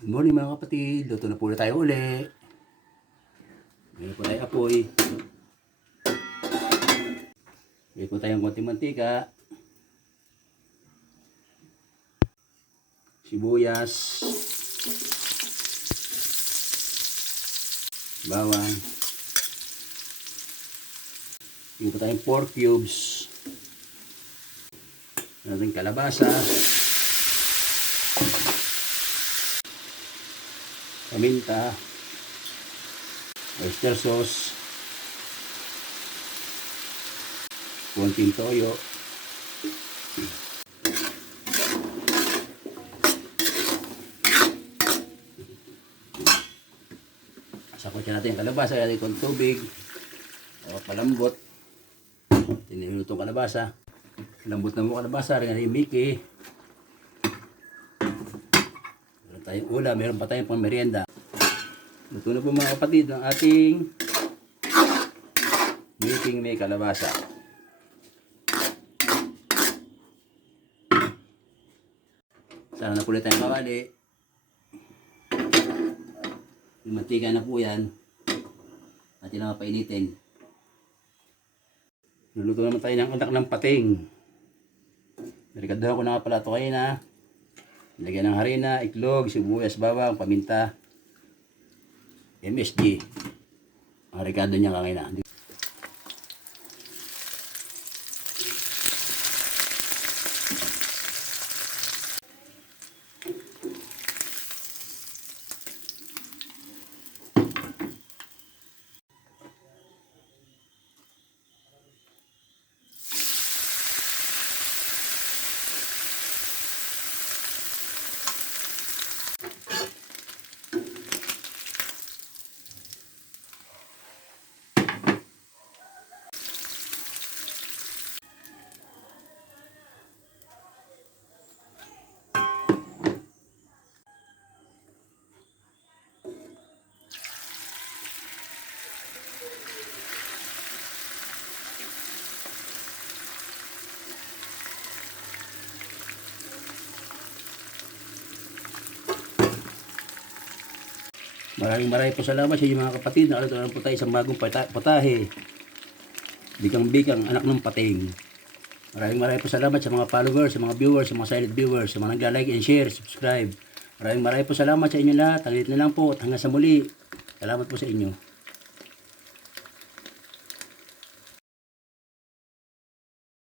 Good morning mga kapatid, luto na po na tayo uli. Ngayon po tayo apoy. Ngayon po tayong konting mantika. Sibuyas. Bawang. Ngayon po tayong 4 cubes. Natin kalabasa. Paminta, oyster sauce, konting toyo, sakotyan natin yung kalabasa, natin itong tubig o palambot. Tinilo itong kalabasa, lambot na mo kalabasa, rin natin yung miki. Meron tayong ulam, meron pa tayong pang merienda. Luto na po mga kapatid ng ating meeting may kalabasa. Sana na po ulit tayong kawali. Yung mantika na po yan. At yun ang painitin. Luluto naman tayo ng anak ng pating. Narikadahan ko na nga pala ito kayo na. Lagyan ng harina, iklog, sibuyas, bawang, paminta. MSG. Ang rekado niya kanina. Maraming po salamat sa inyo mga kapatid. Nakaluto na po tayo sa bagong potahe. Bikang-bikang anak ng pating. Maraming po salamat sa mga followers, sa mga viewers, sa mga silent viewers, sa mga nagla-like and share, subscribe. Maraming po salamat sa inyo lahat. Hanggang na lang po at hanggang sa muli. Salamat po sa inyo.